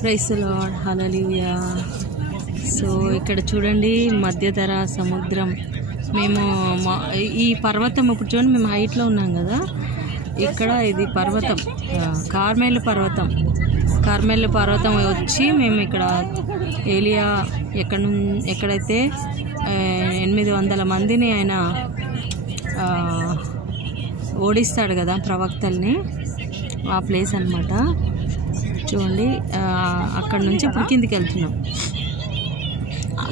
Praise the lord, hallelujah. So ఇక్కడ చూడండి మధ్యధర సముద్రం. మేము ఈ పర్వతం ఇప్పుడు చూడండి, మేము హైట్లో ఉన్నాం కదా, ఇక్కడ ఇది పర్వతం కార్మెల్ పర్వతం. కార్మెల్ పర్వతం వచ్చి మేము ఇక్కడ ఏలియా ఎక్కడైతే 800 మందిని ఆయన ఓడిస్తాడు కదా ప్రవక్తల్ని, ఆ ప్లేస్ అన్నమాట. చూడండి అక్కడ నుంచి ఇప్పుడు కిందికి వెళ్తున్నాం.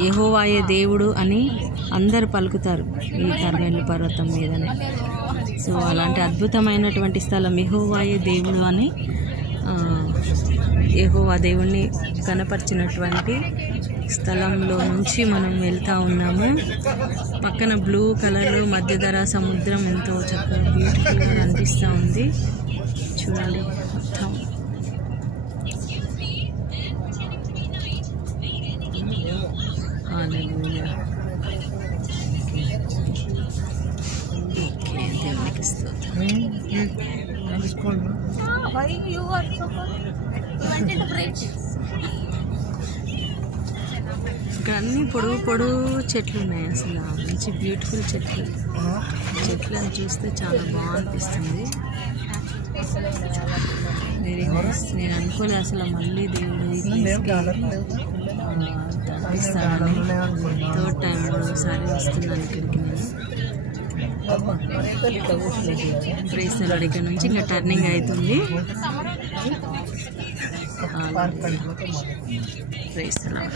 యెహోవాయే దేవుడు అని అందరు పలుకుతారు ఈ కర్మెల్ పర్వతం మీదనే. సో అలాంటి అద్భుతమైనటువంటి స్థలం యెహోవాయే దేవుడు అని, యెహోవా దేవుణ్ణి కనపరిచినటువంటి స్థలంలో నుంచి మనం వెళ్తూ ఉన్నాము. పక్కన బ్లూ కలర్ మధ్యధర సముద్రం ఎంతో చక్కగా బ్యూటిఫుల్గా కనిపిస్తూ ఉంది. చూడండి మొత్తం హల్లెలూయా. ఓకే, దేవునికి స్తోత్రం. ఇక్కడ అన్ని పొడుగు చెట్లు ఉన్నాయి. అసలు మంచి బ్యూటిఫుల్ చెట్లను చూస్తే చాలా బాగా అనిపిస్తుంది. నేను అనుకోలే అసలు మళ్ళీ దేవుడు ఇస్తానని. 3rd టైం 3సారి వస్తున్నాను ఇక్కడికి నేను. Praise the lord. ఇక్కడ నుంచి ఇంకా టర్నింగ్ అవుతుంది. Praise the lord.